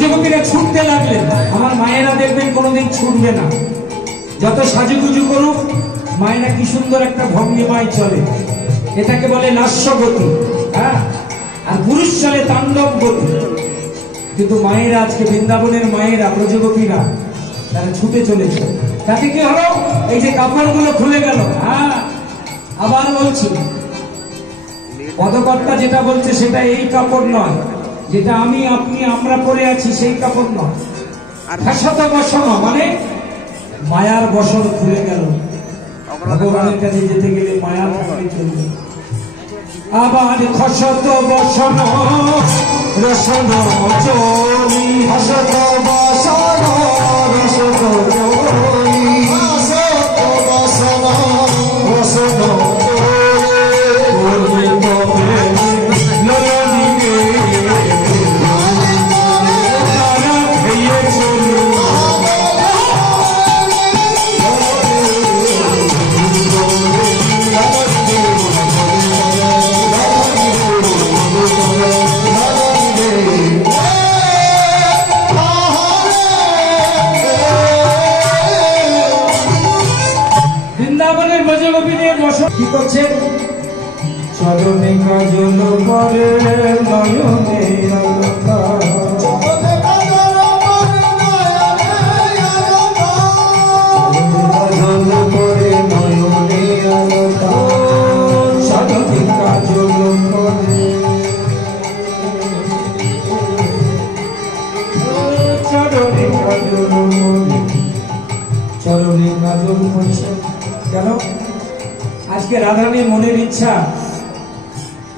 যুবতীরা ছুটতে লাগলেন। আমার মায়েরা দেখবেন কোনোদিন ছুটবে না, যত সাজুগুজু করুক মায়েরা কি সুন্দর একটা ভঙ্গিমায় চলে, এটাকে বলে লাস্যগতি। হ্যাঁ, আর পুরুষ চলে তাণ্ডব গতি। কিন্তু মায়েরা আজকে বৃন্দাবনের মায়েরা ব্রজগোপীরা তারা ছুটে চলেছে। তাতে কি হলো, এই যে কাপড়গুলো খুলে গেল। হ্যাঁ, আবার বলছি, পদকর্তা যেটা বলছে সেটা এই কাপড় নয়, যেটা আমি আপনি আমরা পরে আছি সেই কাপড় নয়। ভাষাত বসন মানে মায়ার বসন খুলে গেল। ভগবানের কাছে যেতে গেলে মায়া থাকলে চলবে। আবার খসত বসন রসন চলি, হসত বসন রসত চলি, হসত বসন রসন কি করছেন? চরণে কাজল করে নয়নে আলোকা, চরণে কাজল করে নয়নে আলোকা, চরণে কাজল করে, চরণে কাজল করে, চরণে কাজল করছে। কেন? আজকে রাধারানীর মনের ইচ্ছা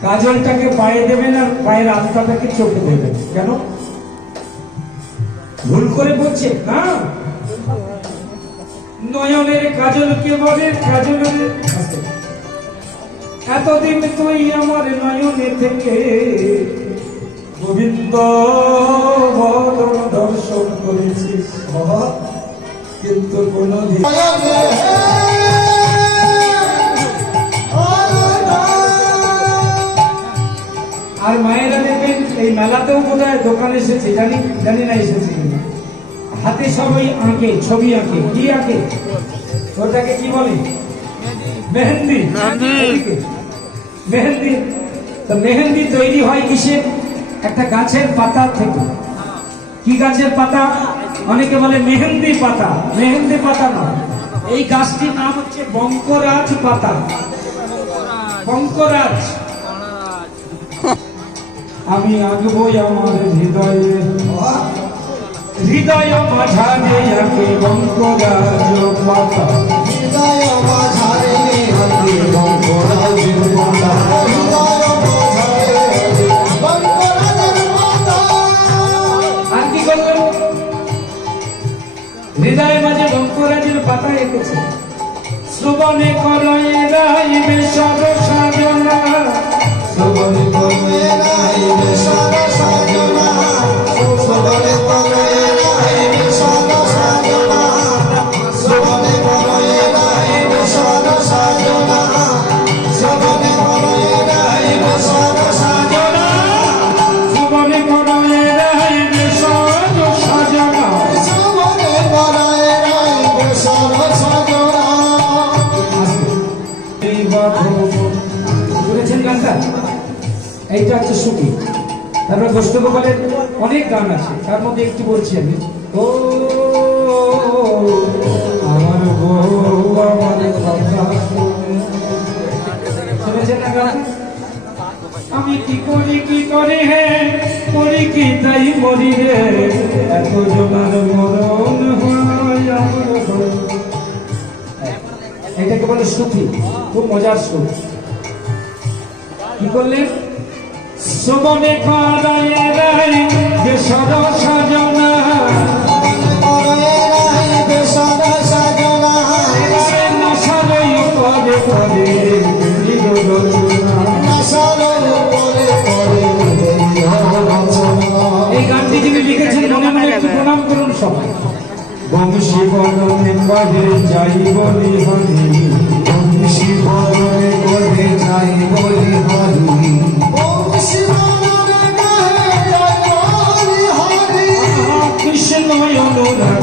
কাজলটাকে পায়ে দেবেন আর পায়ের আত্মাটাকে চোখে দেবেন। কেন? ভুল করে বলছে না, নয়নের কাজলকে বলে কাজলের, এতদিন তুই আমার নয়নে থেকে গোবিন্দ বদন দর্শন করেছিস, কিন্তু কোনদিন আর মায়েরা দেখবেন এই মেলাতেও বোধ হয় দোকানে এসেছে, জানি না এসেছে কিনা, হাতে সবাই আঁকে, ছবি আঁকে। কি আঁকে? ওটাকে কি বলে? মেহেন্দি। মেহেন্দি। তো মেহেন্দি তৈরি হয় কিসের? একটা গাছের পাতা থেকে। কি গাছের পাতা? অনেকে বলে মেহেন্দি পাতা। মেহেন্দি পাতা নয়, এই গাছটির নাম হচ্ছে বঙ্করাজ পাতা। বঙ্করাজ। আমি আঁকবো আমার হৃদয়ে, হৃদয় মাঝারে আঁকে বঙ্করাজ পাতা, হৃদয় মাঝারে আঁকে বঙ্করাজ পাতা, হৃদয় মাঝারে বঙ্করাজ পাতা। আর কি করলেন? হৃদয় মাঝে বঙ্করাজের পাতা এঁকেছে। শ্রবণে করয়ে রাইবে সর সাজনা, শ্রবণে করয়ে রাইবে সর সাজনা, শ্রবণে করয়ে রাইবে সর সাজনা, শ্রবণে করয়ে রাইবে সর সাজনা, শ্রবণে করয়ে রাইবে সর সাজনা, শ্রবণে করয়ে রাইবে সর সাজনা, শ্রবণে করয়ে রাইবে সর সাজনা। শুনেছেন গানটা? এইটা হচ্ছে সুখী। তারপরে গোষ্ঠগোপালের অনেক গান আছে, তার মধ্যে একটু বলছি আমি। ও আমার বউ আমার কথা শুনেছেন না গান? আমি কি করি হে করি কি তাই মরি রে, এত জনার মরণ হয় আমার হয়। এটাকে বলে সুখী, খুব মজার সুখ। কি করলেন? শ্রবণে করয়ে রাইবে সর সাজনা, রাইবে সর সাজনা, নাসারই পদে পদে রচনা। এই গানটি যিনি লিখেছেন মনে মনে একটু প্রণাম করুন সবাই। বংশী বদনে পদে যাই বলি হরি, বংশী বদনে পদে যাই বলি হরি, বংশী বদনে পদে যাই বলি হরি, অনুরাগ